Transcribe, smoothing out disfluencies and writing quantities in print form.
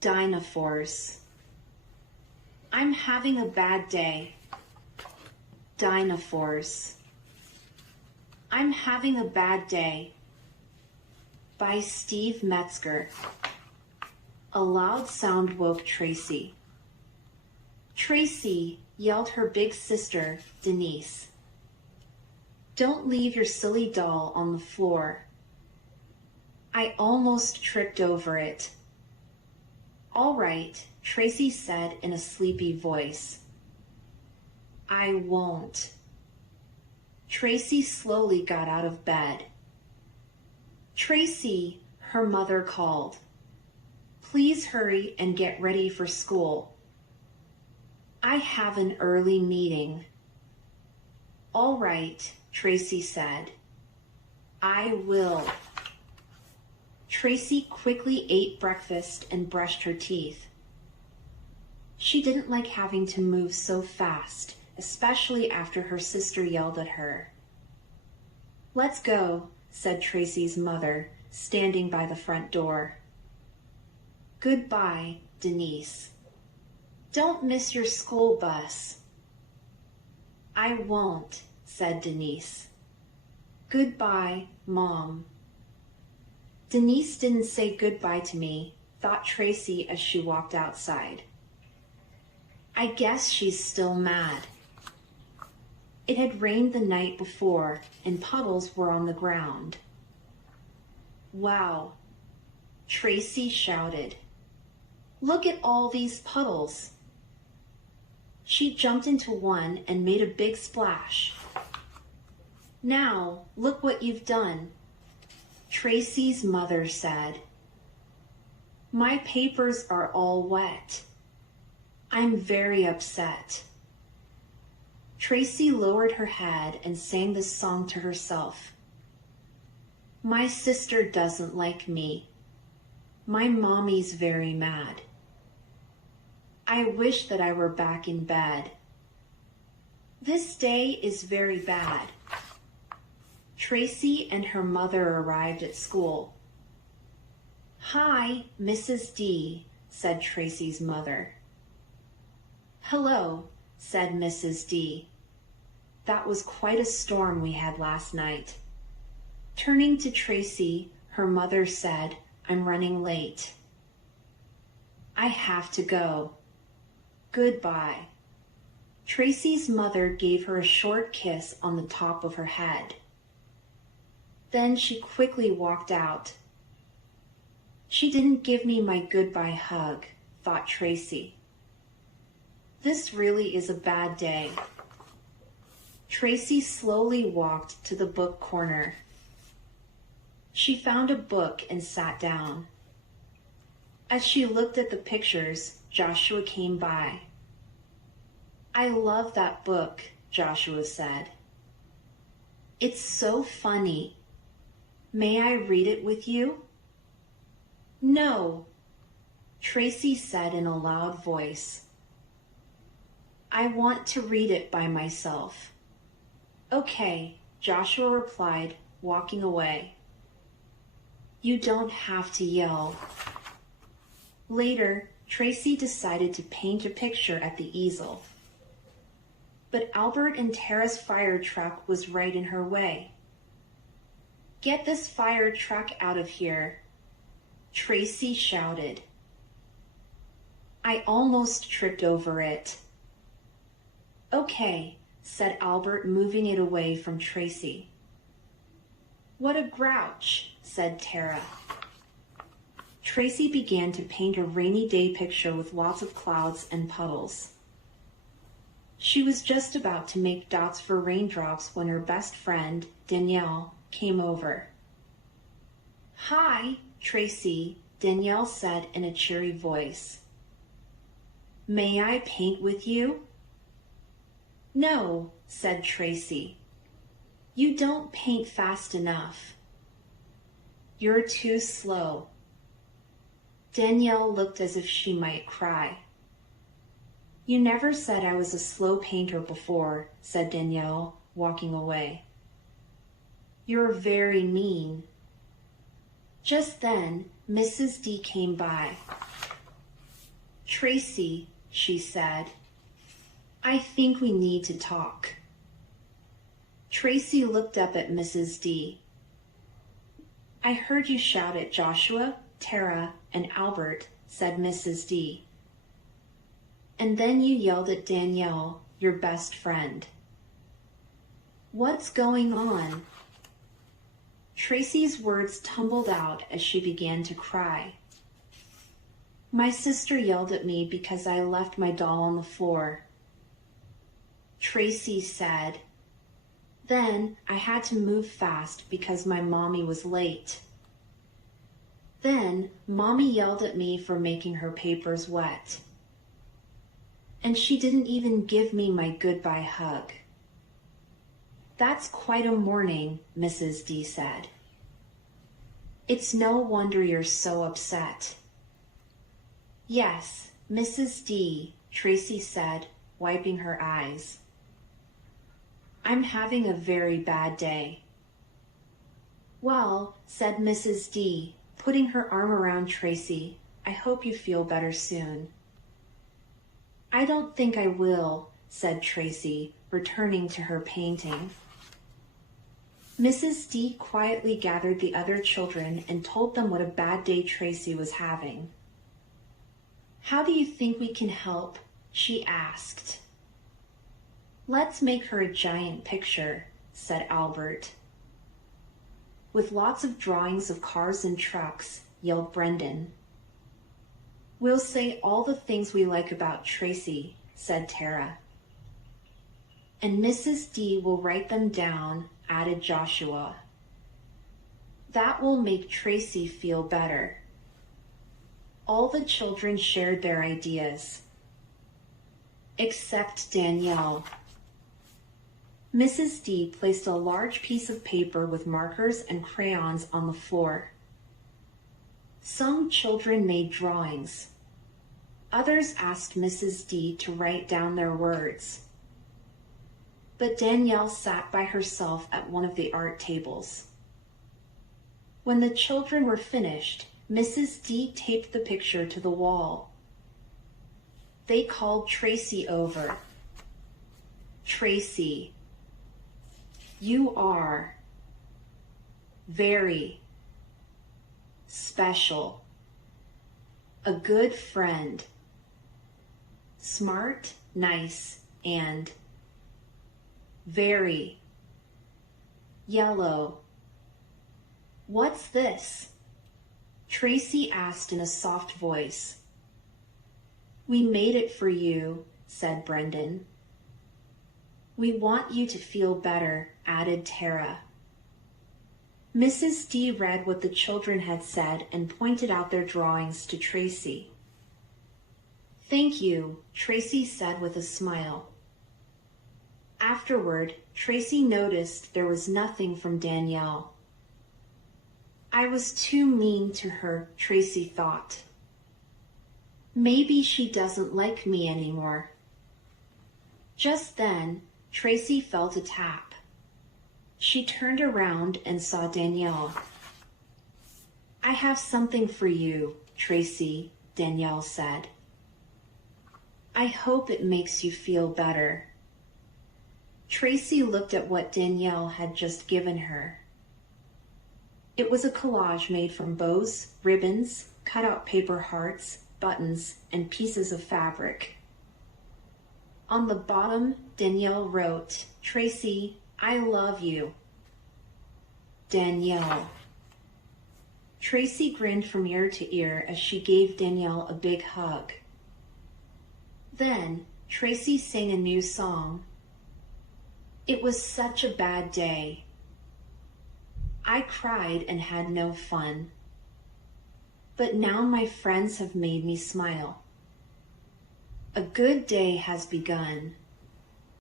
Dinofours. I'm having a bad day. Dinofours. I'm having a bad day. By Steve Metzger. A loud sound woke Tracy. Tracy, yelled her big sister, Denise. Don't leave your silly doll on the floor. I almost tripped over it. All right, Tracy said in a sleepy voice. I won't. Tracy slowly got out of bed. Tracy, her mother called. Please hurry and get ready for school. I have an early meeting. All right, Tracy said. I will. Tracy quickly ate breakfast and brushed her teeth. She didn't like having to move so fast, especially after her sister yelled at her. Let's go, said Tracy's mother, standing by the front door. Goodbye, Denise. Don't miss your school bus. I won't, said Denise. Goodbye, Mom. Denise didn't say goodbye to me, thought Tracy as she walked outside. I guess she's still mad. It had rained the night before, and puddles were on the ground. Wow, Tracy shouted. Look at all these puddles. She jumped into one and made a big splash. Now, look what you've done, Tracy's mother said. My papers are all wet. I'm very upset. Tracy lowered her head and sang this song to herself. My sister doesn't like me. My mommy's very mad. I wish that I were back in bed. This day is very bad. Tracy and her mother arrived at school. Hi, Mrs. D, said Tracy's mother. Hello, said Mrs. D. That was quite a storm we had last night. Turning to Tracy, her mother said, I'm running late. I have to go. Goodbye. Tracy's mother gave her a short kiss on the top of her head. Then she quickly walked out. She didn't give me my goodbye hug, thought Tracy. This really is a bad day. Tracy slowly walked to the book corner. She found a book and sat down. As she looked at the pictures, Joshua came by. I love that book, Joshua said. It's so funny. May I read it with you? No, Tracy said in a loud voice. I want to read it by myself. Okay, Joshua replied, walking away. You don't have to yell. Later, Tracy decided to paint a picture at the easel. But Albert and Tara's fire truck was right in her way. Get this fire truck out of here, Tracy shouted. I almost tripped over it. Okay, said Albert, moving it away from Tracy. What a grouch, said Tara. Tracy began to paint a rainy day picture with lots of clouds and puddles. She was just about to make dots for raindrops when her best friend, Danielle, came over. Hi, Tracy, Danielle said in a cheery voice. May I paint with you? No, said Tracy. You don't paint fast enough. You're too slow. Danielle looked as if she might cry. You never said I was a slow painter before, said Danielle, walking away. You're very mean. Just then, Mrs. D came by. Tracy, she said, I think we need to talk. Tracy looked up at Mrs. D. I heard you shout at Joshua, Tara, and Albert, said Mrs. D. And then you yelled at Danielle, your best friend. What's going on? Tracy's words tumbled out as she began to cry. My sister yelled at me because I left my doll on the floor. Tracy said, then I had to move fast because my mommy was late. Then mommy yelled at me for making her papers wet. And she didn't even give me my goodbye hug. That's quite a morning, Mrs. D said. It's no wonder you're so upset. Yes, Mrs. D, Tracy said, wiping her eyes. I'm having a very bad day. Well, said Mrs. D, putting her arm around Tracy, I hope you feel better soon. I don't think I will, said Tracy, returning to her painting. Mrs. D quietly gathered the other children and told them what a bad day Tracy was having. How do you think we can help? She asked. Let's make her a giant picture, said Albert. With lots of drawings of cars and trucks, yelled Brendan. We'll say all the things we like about Tracy, said Tara. And Mrs. D will write them down, added Joshua. That will make Tracy feel better. All the children shared their ideas, except Danielle. Mrs. D placed a large piece of paper with markers and crayons on the floor. Some children made drawings. Others asked Mrs. D to write down their words. But Danielle sat by herself at one of the art tables. When the children were finished, Mrs. D taped the picture to the wall. They called Tracy over. Tracy, you are very special, a good friend, smart, nice, and very yellow. What's this? Tracy asked in a soft voice. We made it for you, said Brendan. We want you to feel better, added Tara. Mrs. D read what the children had said and pointed out their drawings to Tracy. Thank you, Tracy said with a smile. Afterward, Tracy noticed there was nothing from Danielle. I was too mean to her, Tracy thought. Maybe she doesn't like me anymore. Just then, Tracy felt a tap. She turned around and saw Danielle. I have something for you, Tracy, Danielle said. I hope it makes you feel better. Tracy looked at what Danielle had just given her. It was a collage made from bows, ribbons, cut-out paper hearts, buttons, and pieces of fabric. On the bottom, Danielle wrote, Tracy, I love you. Danielle. Tracy grinned from ear to ear as she gave Danielle a big hug. Then, Tracy sang a new song. It was such a bad day. I cried and had no fun. But now my friends have made me smile. A good day has begun.